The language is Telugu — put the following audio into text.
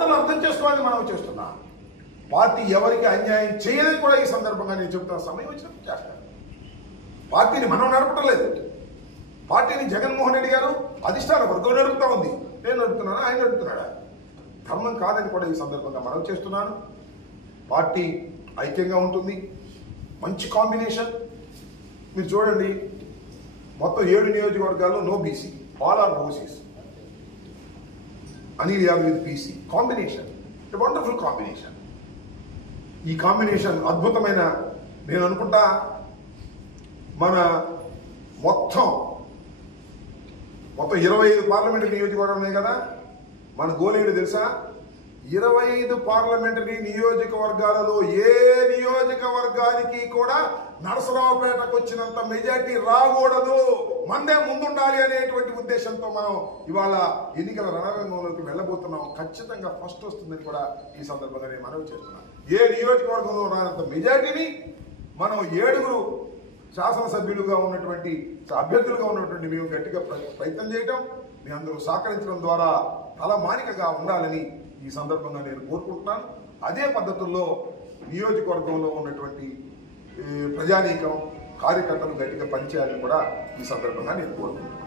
అర్థం చేసుకోవాలని మనం చేస్తున్నా. పార్టీ ఎవరికి అన్యాయం చేయదని కూడా ఈ సందర్భంగా నేను చెప్తున్నా. సమయం వచ్చినప్పుడు చేస్తాను. పార్టీని మనం నడపడం లేదు. పార్టీని జగన్మోహన్ రెడ్డి గారు అధిష్టాన వర్గం నడుపుతా ఉంది. నేను నడుపుతున్నాను, ఆయన నడుపుతున్నాడా? ధర్మం కాదని కూడా ఈ సందర్భంగా మనం చేస్తున్నాను. పార్టీ ఐక్యంగా ఉంటుంది. మంచి కాంబినేషన్. మీరు చూడండి, మొత్తం 7 నియోజకవర్గాల్లో no BC, all are OCs. Anil Yadav with BC combination, wonderful combination. ఈ కాంబినేషన్ అద్భుతమైన, నేను అనుకుంటా మన మొత్తం 25 పార్లమెంటరీ నియోజకవర్గాలు ఉన్నాయి కదా. మన గోలేడు తెలుసా? 25 పార్లమెంటరీ నియోజకవర్గాలలో ఏ నియోజకవర్గానికి కూడా నరసరావుపేటకు వచ్చినంత మెజార్టీ రాకూడదు, మందే ముందుండాలి అనేటువంటి ఉద్దేశంతో మనం ఇవాళ ఎన్నికల రణరంగంలోకి వెళ్ళబోతున్నాం. ఖచ్చితంగా ఫస్ట్ వస్తుందని కూడా ఈ సందర్భంగా నేను మనవి చేస్తున్నాను. ఏ నియోజకవర్గంలో రానంత మెజార్టీని మనం 7 శాసనసభ్యులుగా ఉన్నటువంటి అభ్యర్థులుగా ఉన్నటువంటి మేము గట్టిగా ప్రయత్నం చేయటం, మీ అందరూ సహకరించడం ద్వారా తలమానికగా ఉండాలని ఈ సందర్భంగా నేను కోరుకుంటున్నాను. అదే పద్ధతుల్లో నియోజకవర్గంలో ఉన్నటువంటి ప్రజానీకం కార్యకర్తలు గట్టిగా పనిచేయాలని కూడా ఈ సందర్భంగా నేను కోరుకుంటున్నాను.